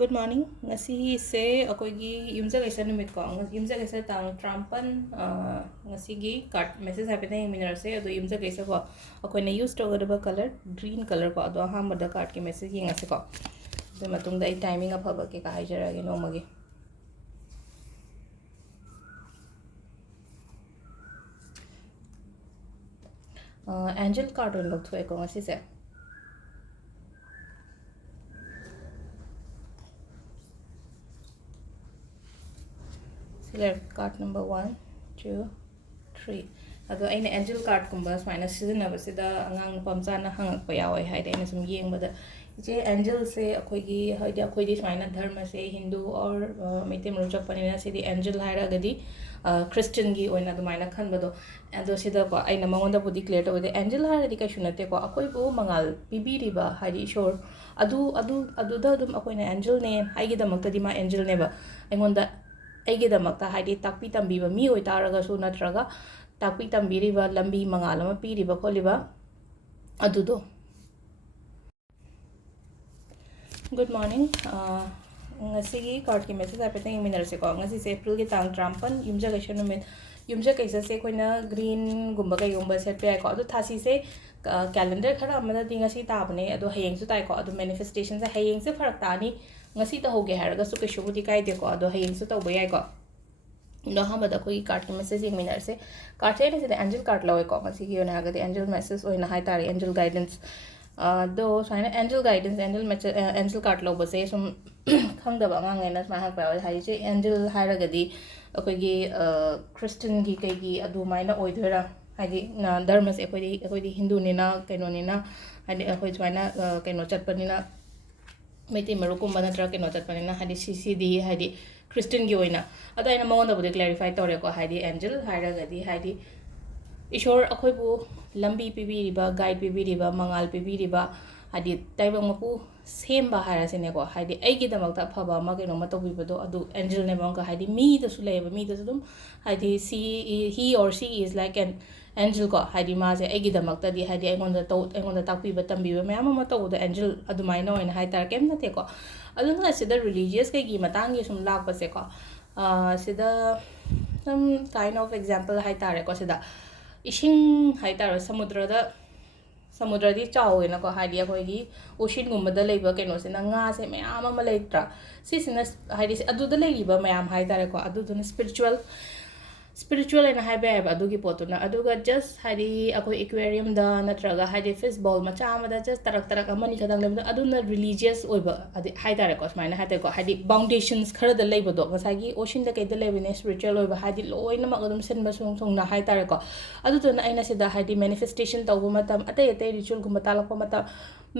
Good morning. Ngasigi se akoigi yumja kaisa numit ko. Yumja kaisa tang trampan ngasigi card message happen na minor se ado yumja kaisa ko akoi na use togada color green color ko ado ha mada card ke message ngase ko. So matung da timing afaba ke ka hajara ge no magi. Angel card on log thoi ko ngasi se. Select card number 1, 2, 3. Ado aina angel card kumba smaina season na basida angang pamsa na hangak pa yawai haida aina sum yeng bada je angel se akoigi haida akoidi smaina dharma se Hindu or mete mruchak panina se di angel haira gadi Christian gi oina dumaina khan bado ado sida ko aina mangonda bu declare to de angel haira di ka shunate ko akoi bu mangal pibiri ba hari shor adu da dum akoina angel ne haigi da makta di ma angel ne ba aingonda ꯑꯩꯒꯤꯗꯃꯛꯇ ꯍꯥꯏꯗꯤ ꯇꯥꯛꯄꯤ ꯇꯝꯕꯤꯕ ꯃꯤ ꯑꯣꯏꯇꯥꯔꯒꯁꯨ ꯅꯠꯇ꯭ꯔꯒ ꯇꯥꯛꯄꯤ ꯇꯝꯕꯤꯔꯤꯕ ꯂꯝꯕꯤ ꯃꯉꯥꯜ ꯑꯃ ꯄꯤꯔꯤꯕ ꯈꯣꯠꯂꯤꯕ ꯑꯗꯨꯗꯣ ꯒꯨꯗ ꯃꯣꯔꯅꯤꯡ ꯉꯁꯤꯒꯤ ꯀꯥꯔꯠꯀꯤ ꯃꯦꯁꯦꯖ ꯍꯥꯏꯐꯦꯠꯇꯪ ꯌꯦꯡꯃꯤꯟꯅꯔꯁꯦꯀꯣ ꯉꯁꯤꯁꯦ ꯑꯦꯄ꯭ꯔꯤꯜꯒꯤ ꯇꯥꯡ 13 ꯌꯨꯝꯖꯀꯩꯁ ꯅꯨꯃꯤꯠ ꯌꯨꯝꯖꯀꯩꯁꯁꯦ ꯑꯩꯈꯣꯏꯅ ꯒ꯭ꯔꯤꯟꯒꯨꯝꯕ ꯀꯩꯒꯨꯝꯕ ꯁꯦꯠꯄ ꯌꯥꯏꯀꯣ ꯑꯗꯣ ꯊꯥꯁꯤꯁꯦ ꯀꯦꯂꯦꯟꯗꯔ ꯈꯔ ꯑꯃꯗꯗꯤ ꯉꯁꯤ ꯇꯥꯕꯅꯦ ꯑꯗꯣ ꯍꯌꯦꯡꯁꯨ ꯇꯥꯏꯀꯣ ꯑꯗꯣ ꯃꯦꯅꯤꯐꯦꯁꯇꯦꯁꯟꯁꯦ ꯍꯌꯦꯡꯁꯦ ꯐꯔꯛ ꯇꯥꯅꯤ ꯉꯁꯤ ꯇꯧꯍꯧꯒꯦ ꯍꯥꯏꯔꯒꯁꯨ ꯀꯩꯁꯨꯕꯨꯗꯤ ꯀꯥꯏꯗꯦꯀꯣ ꯑꯗꯣ ꯍꯌꯦꯡꯁꯨ ꯇꯧꯕ ꯌꯥꯏꯀꯣ नो हम कोई कार्ड की मैसेज येमिनर से कार्ड से से एंजल कार्ड लवेको मसीगी ओना हागदे एंजल मैसेज ओना हाय तारे एंजल गाइडेंस दो साइना एंजल गाइडेंस एंजल कार्ड लवबसे सुम खंगदबा अंगांगेना स्मा पाव हाइजे एंजल हायरगदी अखोगी क्रिश्चियन की कईगी अदुमाइना ओइदरा हाइदि धर्म से अखोदी हिंदू निना कैनोनिना हाइदि अखोई स्माइना कैनो चटपनिना मैते मरुकुम नत्र कैनो चटपनिना हाइदि सीसीडी हाइदि क्रिश्चियन की ओइना अदा इन मगोंदबुदे क्लैरिफाई तौरेको हाइदि एंजल हाइरगदी हाइदि ईश्वर अखोइबु लंबी पिबिरिबा गाइड पिबिरिबा मंगाल पिबिरिबा हाइदि ताइबंगपु सेमबा हाइरासिनेको हाइदि अइगिदमक्ता फबा अमा कैनोमा तौबिबदो अदु एंजल नेबंका हाइदि मीदसु लेबा मीदसु दुम हाइदि सी ही और सी इज लाइक एन एंजल को हाइदि माजे अइगिदमक्ता दि हाइदि अइगोंदा ताकपिबा तंबिबा मयाम अमा तौबदो एंजल अदुमाइना ओइना हाइतार केम नतेको अदुना सिदा रिलीजियस कैगी मतांगी सुम लाकपसेको सिदा सम काइंड ऑफ एग्जांपल हाइतारेको सिदा इशिंग हाइतार समुद्रदी चावेनको हाइदि अखोइगी ओशिनगुम्बदा लेबा कैनोसिना ngaसे मयाम अमा लेत्रा सिसिना हाइदि अदुदा लेरिबा मयाम हाइतारेको अदुदुना spiritual and high bab adugi potuna aduga just hari akoi aquarium da natraga hadi fish bowl macha amada just tarak amani kadang lebda aduna religious oiba adi high tare ko smaina hate ko hadi foundations khara da leiba do ngasagi ocean da kai da lebine spiritual oiba hadi loina magadum sen basung song na high tare ko aduduna aina sida hadi manifestation tawbu matam atai ritual gumba talakpa matam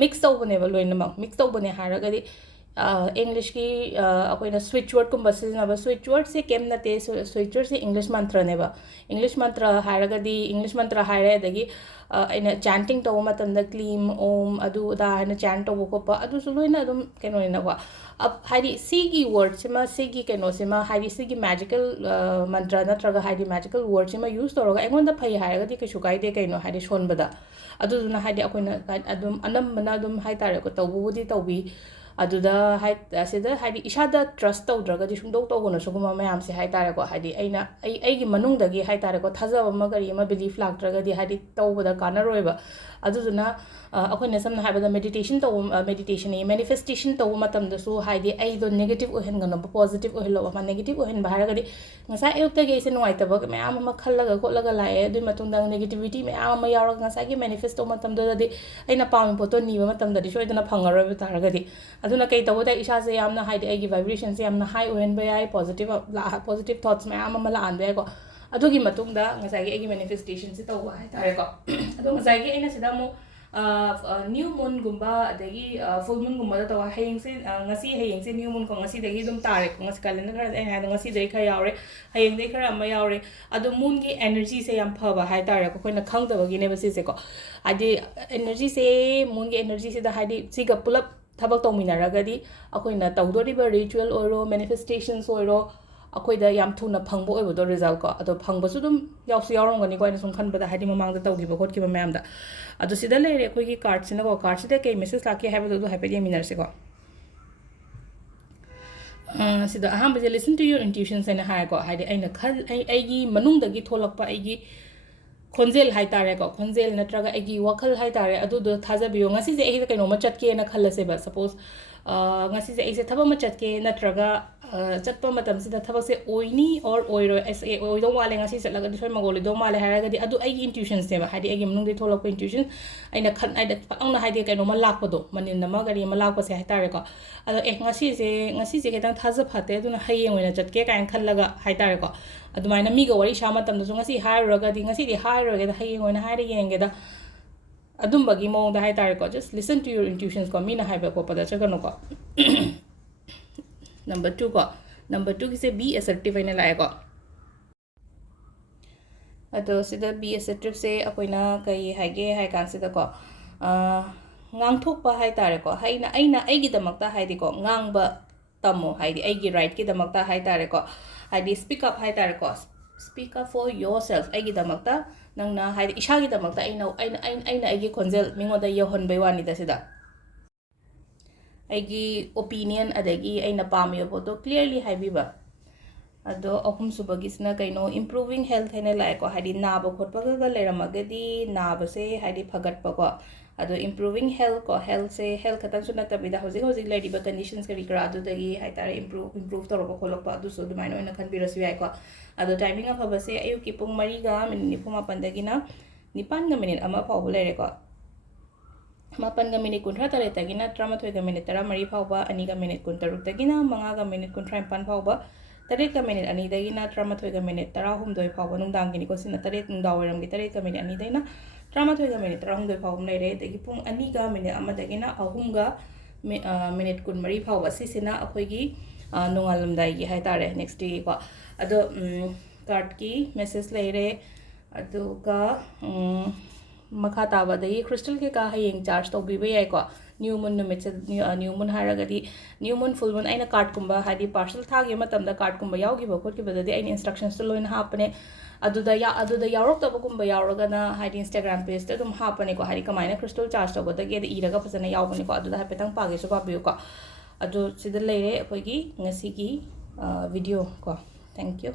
mix tawbane ba loina mak mix tawbane haragadi English की अकोइना switch word कुम सिजनब switch word से केम नते switch word से English मंत्र नेबा English मंत्र हायरगदी English मंत्र हायरे अदगी अइना chanting तव मतंदा क्लीम ओम अदु उदा हायना चैंट तव कोपा अदु सुलोइना अदुम केनोइना वा अब हायदि सीगी वर्ड सिमा सीगी केनो सिमा हायदि सीगी मैजिकल मंत्र नत्रगा हायदि मैजिकल वर्ड सिमा यूज तौरगा एंगोंदा फै हायरगदी केसु काइदे canoe Haidi सोनबदा अदुना Haidi अकोइना अदुम अनमना अदुम हायतारेको तवबुदि तवबी अदुदा high असिदा हाइदि इसादा trust तौद्रगदि सुंदौ तौगोनो सुगुमा मयाम से हाइतारेको हाइदि अइना अइगी मनुंगदगी हाइतारेको थाजब अमा गरि अमा बिलीफ लाक्ट्रगदि हाइदि तौबदा कानरोइबा अदुदुना अखोइना समना हाइबदा मेडिटेशन तौ मेडिटेशन ए मैनिफेस्टेशन तौ मतमदसु हाइदि अइदो नेगेटिव ओहेनगनो पॉजिटिव ओहेलो अमा नेगेटिव ओहेन बाहरगदि ngasa ayukta ge se nuaitaba mayam ama khallaga khotlaga lae adu matungda negativity mayam ama yaurag ngasa gi manifesto matamda dadi aina pam poto niba matamda di soidana phangaroi taragadi aduna kai tawda isa se yamna high agi vibration se yamna high ohen ba yai positive thoughts mayam ama la an ba ko adugi matungda ngasa gi agi manifestation se tawba hai tare ko adu ngasa gi aina sida mu new moon gumba adagi full moon gumba da tawa hayeng se ngasi hayeng se new moon ko ngasi dagi dum tare ko ngasi calendar khara ai ha ngasi dai kha yaure hayeng dai khara ma yaure adu moon gi energy se yam phaba hai tare ko koina khang da bagi ne ba se ko adi energy se moon gi energy se da hadi siga pulap ꯊꯕꯛ ꯇꯧꯃꯤꯟꯅꯔꯒꯗꯤ ꯑꯩꯈꯣꯏꯅ ꯇꯧꯗꯣꯔꯤꯕ ritual ꯑꯣꯏꯔꯣ ꯃꯦꯅꯤꯐꯦꯁꯇꯦꯁꯟꯁ ꯑꯣꯏꯔꯣ ꯑꯩꯈꯣꯏꯗ ꯌꯥꯝ ꯊꯨꯅ ꯐꯪꯕ ꯑꯣꯏꯕꯗꯣ result ꯀꯣ ꯑꯗꯣ ꯐꯪꯕꯁꯨ ꯑꯗꯨꯝ ꯌꯥꯎꯁꯨ ꯌꯥꯎꯔꯝꯒꯅꯤꯀꯣ ꯑꯩꯅ ꯁꯨꯝ ꯈꯟꯕꯗ ꯍꯥꯏꯗꯤ ꯃꯃꯥꯡꯗ ꯇꯧꯈꯤꯕ ꯈꯣꯠꯈꯤꯕ ꯃꯌꯥꯝꯗ ꯑꯗꯣ ꯁꯤꯗ ꯂꯩꯔꯦ ꯑꯩꯈꯣꯏꯒꯤ ꯀꯥꯔꯠꯁꯤꯅꯀꯣ ꯀꯥꯔꯠꯁꯤꯗ ꯀꯩ ꯃꯦꯁꯦꯖ ꯂꯥꯛꯀꯦ ꯍꯥꯏꯕꯗꯣ ꯑꯗꯨ ꯍꯥꯏꯐꯦꯠ ꯌꯦꯡꯃꯤꯟꯅꯔꯁꯤꯀꯣ sida ahambaje listen to your intuitions aina hai ko haide aina khal ai manung dagi tholakpa ai khonjel hai tare ko khonjel natraga ai wakhal hai tare adu do thaja biyo ngasi je ai kaino ma chatke na khallase ba suppose ngasi je ai se thaba ma chatke natraga chatpa matam sida thaba se oini or oiro as a oido wale ngasi chatlaga di soi magoli do male haraga di adu ai intuitions se ba haide ai manung de tholakpa intuition aina khan ai da paung na haide kaino ma lakpa do manin na ma gari ma lakpa se hai tare ko ado ngasi je ketang thaja phate adu na hayeng oina chatke kain khallaga hai tare ko adumaina miga wari shama tamda so ngasi hairaga di ngasi di hairaga da hayeng oina haira yenge da adumbagi mong da hai tare ko just listen to your intuitions ko mina haiba ko pada chagano ko number 2 ko number 2 ki se be assertive ina lae ko ado sida be assertive se akoina kai haige hai kan sida ko ngang thok pa hai tare ko haina aina aigi damakta haidi ko ngang ba tamo haidi aigi right ki damakta hai tare ko haidi speak up hai tare ko speak up for yourself aigi damakta nangna haidi ishagi damakta aina aigi khonjel mingoda yohon baiwani da sida aigi opinion adagi aina pami boto clearly haibiba ado ahum subagi sna kaino improving health haina lai ko haidi naba khotpa ga leramagadi naba se haidi phagat pa ko ado improving health ko health se health khatan suna tabida hojik lady ba conditions kari kra adu dagi haitare improve toro ko kholok pa adu so dumaino ina khan birasu yai ko ado timing of haba se ayu ki pung mari ga minute nipuma pandagi na nipan ga minute ama phaw lere ko mapan ga minute kunthra tare tagina 13 ga minute 13 phawba ani ga minute kun taruk tagina manga ga minute kun 35 phawba taret ka minute ani dagina 13 ga minute 13 phawba nungdang gini ko sina taret nungdaw ram gi taret ka minute ani daina 13 ga minute 13 phawba lere dagi pung ani ga minute ama dagina ahum ga minute kun mari phawba sisina akhoi gi nungalam dai gi hai tare next day ko ado card ki message lere ado ga makha taba dai crystal ke ka hayeng charge to bi yai ko new moon numit new moon haragadi new moon full moon aina card kumba hadi parcel thage matam da card kumba yawgi ba khot ki badadi aina instructions to loina hapne aduda yaurok to kumba yauraga na hadi instagram page ta dum hapne ko hari kamaina crystal charge to badagi da iraga pasana yawbani ko aduda hapetang page so ba biyo ko adu sida leire akoigi ngasi gi video ko thank you